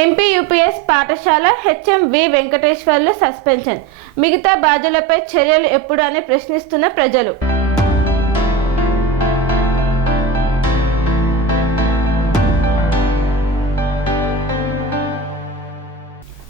MP UPS పాఠశాల HM వి Venkateswarlu suspension, మిగతా బాధ్యులపై చర్యలు ఎప్పుడు అని ప్రశ్నిస్తున్న ప్రజలు.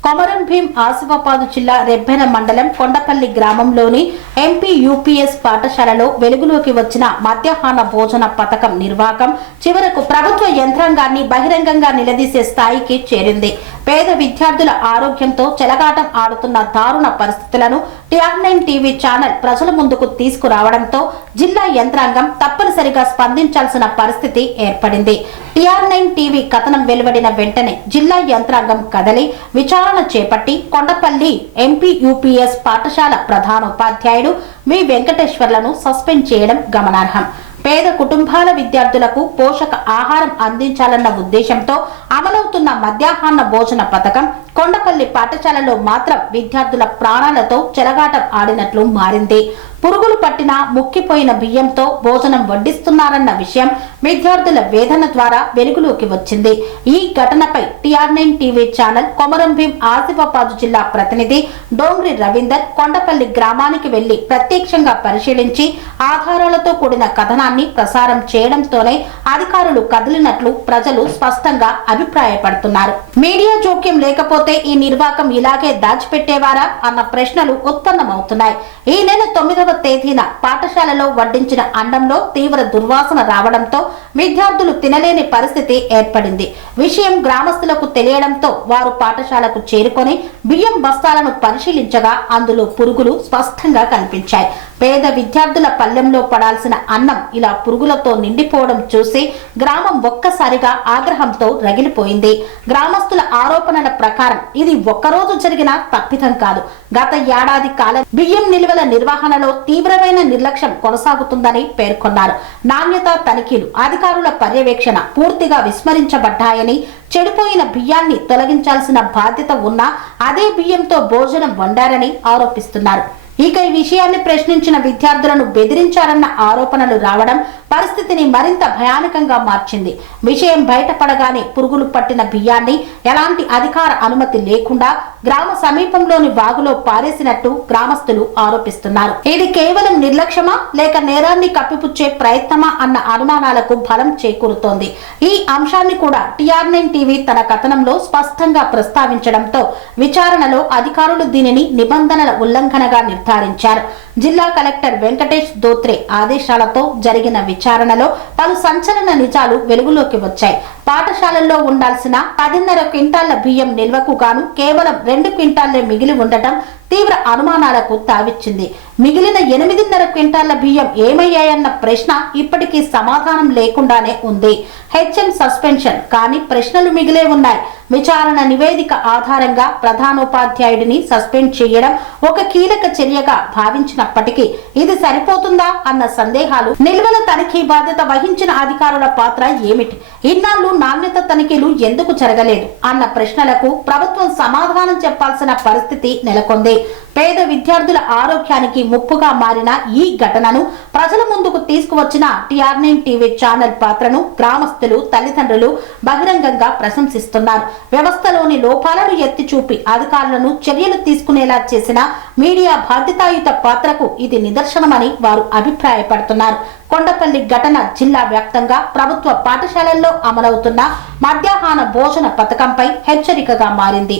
కొమరం భీం ఆసిఫాబాద్ జిల్లా రెబ్బెన మండలం కొండపల్లి గ్రామంలోని ఎంపీ యూపీఎస్ పాఠశాలలో వెలుగులోకి వచ్చిన మధ్యాహ్న భోజన పథకం నిర్వాహకం చివరకు ప్రభుత్వ యంత్రాంగాన్ని బహిరంగంగా నిలదీసే స్థాయికి చేరింది. పేద విద్యార్థుల ఆరోగ్యంతో చెలగాటం ఆడుతున్న దారుణ పరిస్థితులను TR9 టీవీ ఛానల్ ప్రజల ముందుకు తీసుకురావడంతో జిల్లా యంత్రాంగం తప్పనిసరిగా స్పందించాల్సిన పరిస్థితి ఏర్పడింది. TR9 టీవీ కథనం వెలువడిన వెంటనే జిల్లా యంత్రాంగం కదలి విచారణ చేపట్టి కొండపల్లి ఎంపీ యూపీఎస్ పాఠశాల ప్రధానోపాధ్యాయుడు వి వెంకటేశ్వర్లను సస్పెండ్ చేయడం గమనార్హం. పేద కుటుంబాల విద్యార్థులకు పోషక ఆహారం అందించాలన్న ఉద్దేశంతో అమలవుతున్న మధ్యాహ్న భోజన పథకం కొండపల్లి పాఠశాలలో మాత్రం విద్యార్థుల ప్రాణాలతో చెలగాటం ఆడినట్లు మారింది. పురుగులు పట్టిన ముక్కిపోయిన బియ్యంతో భోజనం వడ్డిస్తున్నారన్న విషయం విద్యార్థుల వేదన ద్వారా వెలుగులోకి వచ్చింది. ఈ ఘటనపై TR9 TV channel Komaram Bheem Asifabad జిల్లా ప్రతినిధి డోంగ్రి రవీందర్ కొండపల్లి గ్రామానికి వెళ్లి ప్రత్యక్షంగా పరిశీలించి ఆధారాలతో కూడిన కథనాన్ని ప్రసారం చేయడంతోనే అధికారులు కదిలినట్లు ప్రజలు స్పష్టంగా అభిప్రాయపడుతున్నారు. మీడియా జోక్యం లేకపోతే ఈ నిర్వాహకం ఇలాగే దాచిపెట్టేవారా అన్న ప్రశ్నలు ఉత్పన్నమవుతున్నాయి. ఈ నెల 9వ తేదీన పాఠశాలలో వడ్డించిన అన్నంలో తీవ్ర దుర్వాసన రావడంతో విద్యార్థులు తినలేని పరిస్థితి ఏర్పడింది. విషయం గ్రామస్తులకు తెలియడంతో వారు పాఠశాలకు చేరుకొని బియ్యం బస్తాలను పరిశీలించగా అందులో పురుగులు స్పష్టంగా కనిపించాయి. పేద విద్యార్థుల పల్లెంలో పడాల్సిన అన్నం ఇలా పురుగులతో నిండిపోవడం చూసి గ్రామం ఒక్కసారిగా ఆగ్రహంతో రగిలిపోయింది. గ్రామస్తుల ఆరోపణల ప్రకారం ఇది ఒక్కరోజు జరిగిన తప్పిదం కాదు. గత ఏడాది కాలం బియ్యం నిల్వల నిర్వహణలో తీవ్రమైన నిర్లక్ష్యం కొనసాగుతుందని పేర్కొన్నారు. నాణ్యతా తనిఖీలు, అధికారుల పర్యవేక్షణ పూర్తిగా విస్మరించబడ్డాయని, చెడిపోయిన బియ్యాన్ని తొలగించాల్సిన బాధ్యత ఉన్నా అదే బియ్యంతో భోజనం వండారని ఆరోపిస్తున్నారు. ఇక ఈ విషయాన్ని ప్రశ్నించిన విద్యార్థులను బెదిరించారన్న ఆరోపణలు రావడం పరిస్థితిని మరింత భయానకంగా మార్చింది. విషయం బయటపడగానే పురుగులు పట్టిన బియ్యాన్ని ఎలాంటి అధికార అనుమతి లేకుండా గ్రామ సమీపంలోని వాగులో పారేసినట్టు గ్రామస్తులు ఆరోపిస్తున్నారు. ఇది కేవలం నిర్లక్ష్యమా లేక నేరాన్ని కప్పిపుచ్చే ప్రయత్నమా అన్న అనుమానాలకు బలం చేకూరుతోంది. ఈ అంశాన్ని కూడా TR9 టీవీ తన కథనంలో స్పష్టంగా ప్రస్తావించడంతో విచారణలో అధికారులు దీనిని నిబంధనల ఉల్లంఘనగా నిర్ధారించారు. జిల్లా కలెక్టర్ వెంకటేష్ దోత్రే ఆదేశాలతో జరిగిన విచారణలో పలు సంచలన నిజాలు వెలుగులోకి వచ్చాయి. పాఠశాలల్లో ఉండాల్సిన 10.5 క్వింటాళ్ల బియ్యం నిల్వకు గాను కేవలం 2 క్వింటాళ్లే మిగిలి ఉండటం తీవ్ర అనుమానాలకు తావిచ్చింది. మిగిలిన 8.5 క్వింటాళ్ల బియ్యం ఏమయ్యాయన్న ప్రశ్న ఇప్పటికీ సమాధానం లేకుండానే ఉంది. హెచ్ఎం సస్పెన్షన్ కానీ ప్రశ్నలు మిగిలే ఉన్నాయి. విచారణ నివేదిక ఆధారంగా ప్రధానోపాధ్యాయుడిని సస్పెండ్ చేయడం ఒక కీలక చర్యగా భావించినప్పటికీ ఇది సరిపోతుందా అన్న సందేహాలు, నిల్వల తనిఖీ బాధ్యత వహించిన అధికారుల పాత్ర ఏమిటి, ఇన్నాళ్లు నాణ్యత తనిఖీలు ఎందుకు జరగలేదు అన్న ప్రశ్నలకు ప్రభుత్వం సమాధానం చెప్పాల్సిన పరిస్థితి నెలకొంది. పేద విద్యార్థుల ఆరోగ్యానికి ముప్పుగా మారిన ఈ ఘటనను ప్రజల ముందుకు తీసుకువచ్చిన TR9 టీవీ ఛానల్ పాత్రను గ్రామస్తులు, తల్లిదండ్రులు బహిరంగంగా ప్రశంసిస్తున్నారు. వ్యవస్థలోని లోపాలను ఎత్తి చూపి అధికారులను చర్యలు తీసుకునేలా చేసిన మీడియా బాధ్యతాయుత పాత్రకు ఇది నిదర్శనమని వారు అభిప్రాయపడుతున్నారు. కొండపల్లి ఘటన జిల్లా వ్యాప్తంగా ప్రభుత్వ పాఠశాలల్లో అమలవుతున్న మధ్యాహ్న భోజన పథకంపై హెచ్చరికగా మారింది.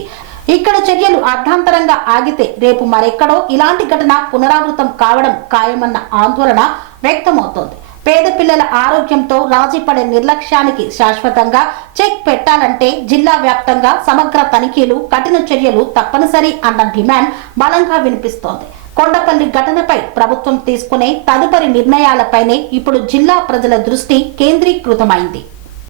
ఇక్కడ చర్యలు అర్ధాంతరంగా ఆగితే రేపు మరెక్కడో ఇలాంటి ఘటన పునరావృతం కావడం ఖాయమన్న ఆందోళన వ్యక్తమవుతోంది. పేద పిల్లల ఆరోగ్యంతో రాజీపడే నిర్లక్ష్యానికి శాశ్వతంగా చెక్ పెట్టాలంటే జిల్లా వ్యాప్తంగా సమగ్ర తనిఖీలు, కఠిన చర్యలు తప్పనిసరి అన్న డిమాండ్ బలంగా వినిపిస్తోంది. కొండపల్లి ఘటనపై ప్రభుత్వం తీసుకునే తదుపరి నిర్ణయాలపైనే ఇప్పుడు జిల్లా ప్రజల దృష్టి కేంద్రీకృతమైంది.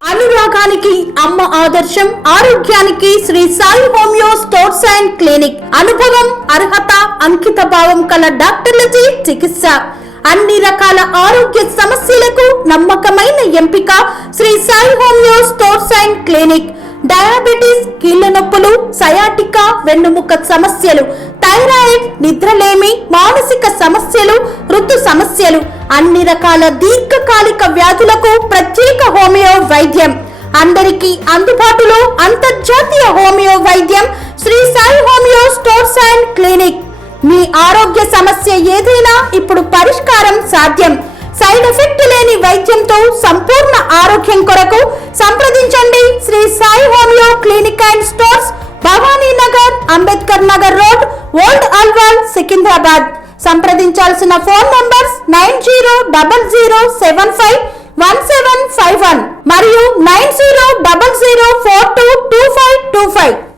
అనురాగానికి అమ్మ ఆదర్శం, ఆరోగ్యానికి Shri Sai homeo stores and clinic. అనుభవం, అర్హత, అంకిత భావం కల డాక్టర్లచే చికిత్స. అన్ని రకాల ఆరోగ్య సమస్యలకు నమ్మకమైన ఎంపిక Shri Sai homeo stores and clinic. Diabetes, కీళ్ల నొప్పులు, సయాటికా, వెన్నుముక సమస్యలు, థైరాయిడ్, నిద్రలేమి, మానసిక సమస్యలు, ఋతు సమస్యలు, అన్ని రకాల దీర్ఘకాలిక వ్యాధులకు ప్రత్యేక హోమియో వైద్యం. అందరికీ అందుబాటులో అంతర్జాతీయ హోమియో వైద్యం Shri Sai homeo stores and clinic. మీ ఆరోగ్య సమస్య ఏదైనా ఇప్పుడు పరిష్కారం సాధ్యం. సైడ్ ఎఫెక్ట్ లేని వైద్యంతో సంపూర్ణ ఆరోగ్యం కొరకు సంప్రదించండి Shri Sai homeo clinic and stores, Bhavani Nagar, Ambedkar Nagar road, old Alwal, Secunderabad. సంప్రదించాల్సిన ఫోన్ నంబర్స్ 9000751751 మరియు 9000422525.